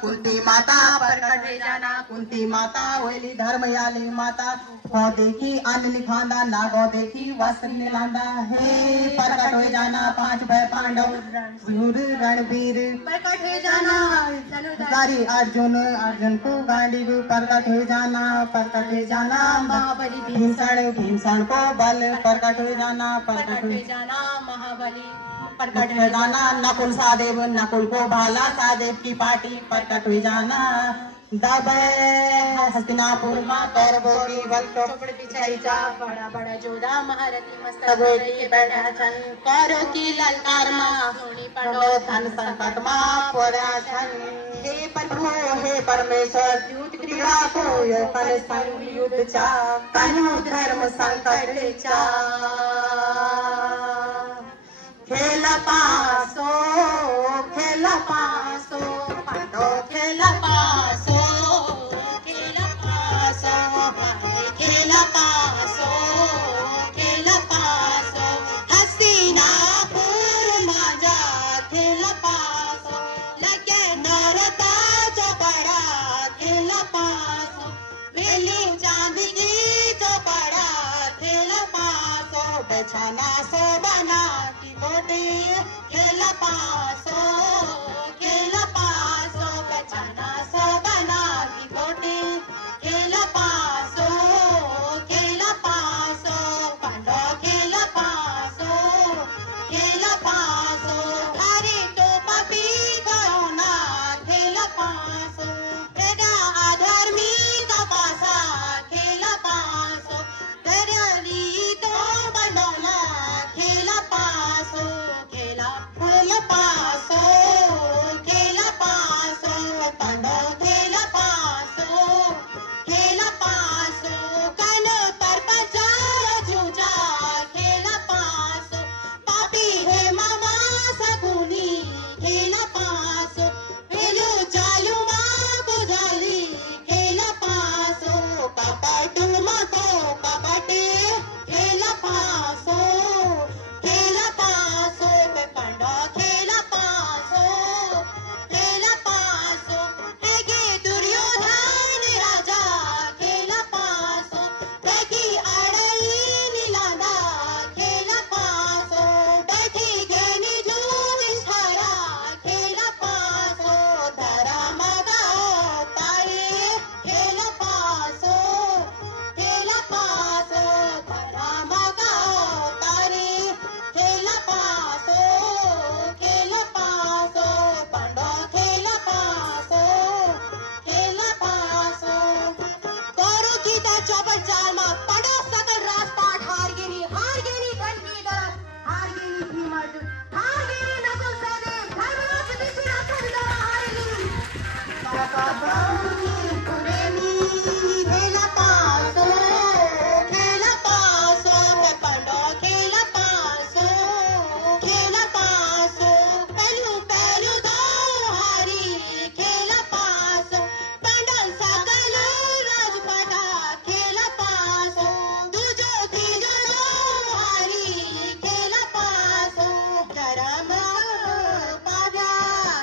कुंती माता प्रकट हुई जाना कुंती माता होली धर्म याली माता गौ देखी अन्न लिखांदा ना गौ देखी वस्त्र निलांदा हे प्रकट हो जाना पांच भय पांडव रणवीर प्रकट हो जाना सारी अर्जुन अर्जुन को गांडी को प्रकट हो जाना महाबली भीषण को बल प्रकट हो जाना महाबली प्रकट हो जाना नकुल सहदेव नकुल को भाला सहदेव की पार्टी प्रकट हो जाना दबे हस्तिनापुर मां कौरवों की बल चौपड़ बिछाई जा बड़ा बड़ा जोधा महारथी मस्तक होई बैठा छन कौरव की ललकार मां सोनी पंडो धन संकट मां पड़ा छन हे प्रभु हे परमेश्वर युद्ध क्रीड़ा को कल संग युद्ध चा कनु धर्म संकट चा खेल पासो पांडो खेल पासो हस्तिनापुर माझा खेल पासो लगे नरताचा बडा खेल पासो वेली चांदनी चौपड़ा खेल पासो बछाना सो बना की कोटी खेल पासो बछाना सो बना की कोटी खेल पासो पांडो खेल पासो हरे तो पपी करोना खेल पासो तेरा अधर्मी का पासा खेल पासो तेरा रीतो बनोला खेल पासो पांडो खेल पासो कन पर पचार झूठा खेल पासो पापी है मामा सगुनी खेल पासो वेलू चालू मां बुझाली खेल पासो कपट मको कपटे खेल पासो पांडो खेल पासो हेगे दुर्योधन राजा खेल पासो देखी आड़ई नीलांदा खेल पासो देखी घेनी जुनिष्ठरा खेल पासो धर्म गाओ तारे खेल पासो धर्म गाओ तारे खेल पासो पांडो खेल पासो कौरव की त्या चौपट चाल मां पड़ो सकल राजपाट हार गेली गणकी दरद हार गेली भीम अर्जुन हार गेली नकुल सहदेव धर्मराज युधिष्ठिर अथर्व हार गेली खेल पासो पांडो खेल पासो पहलू दो हारी खेल पासो पांडल सकल राजपटा खेल पासो दूजो तीजो दो हारी खेल पासो धर्म पाजा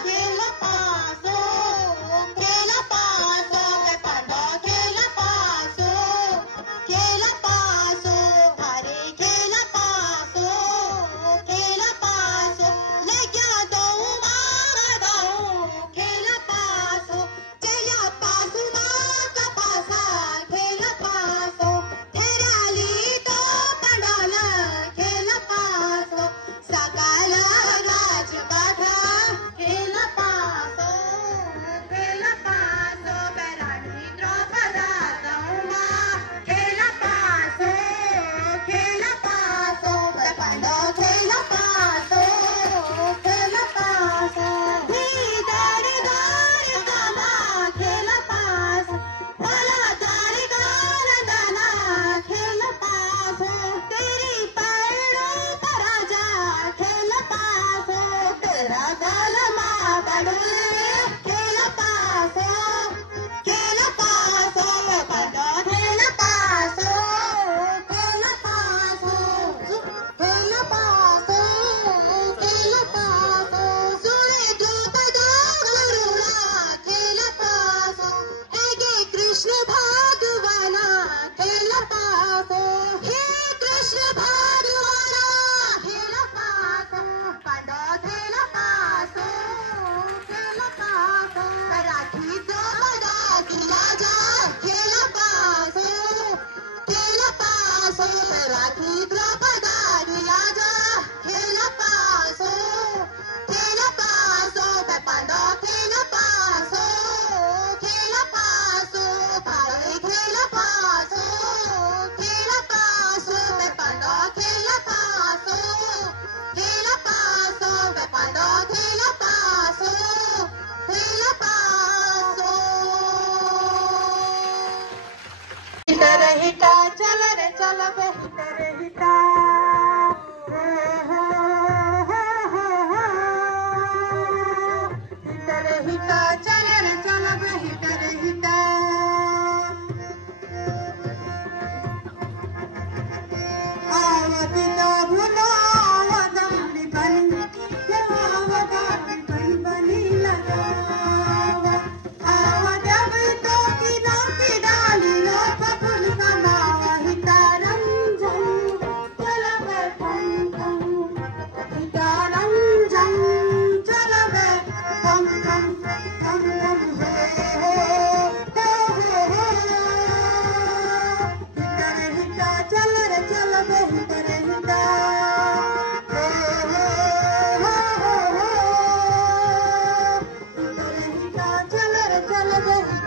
खेल पासो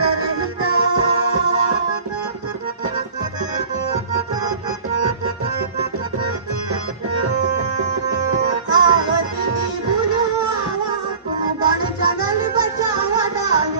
करहिता आवा दीदी बुझो आवा तू बन जंगल बचावा डाल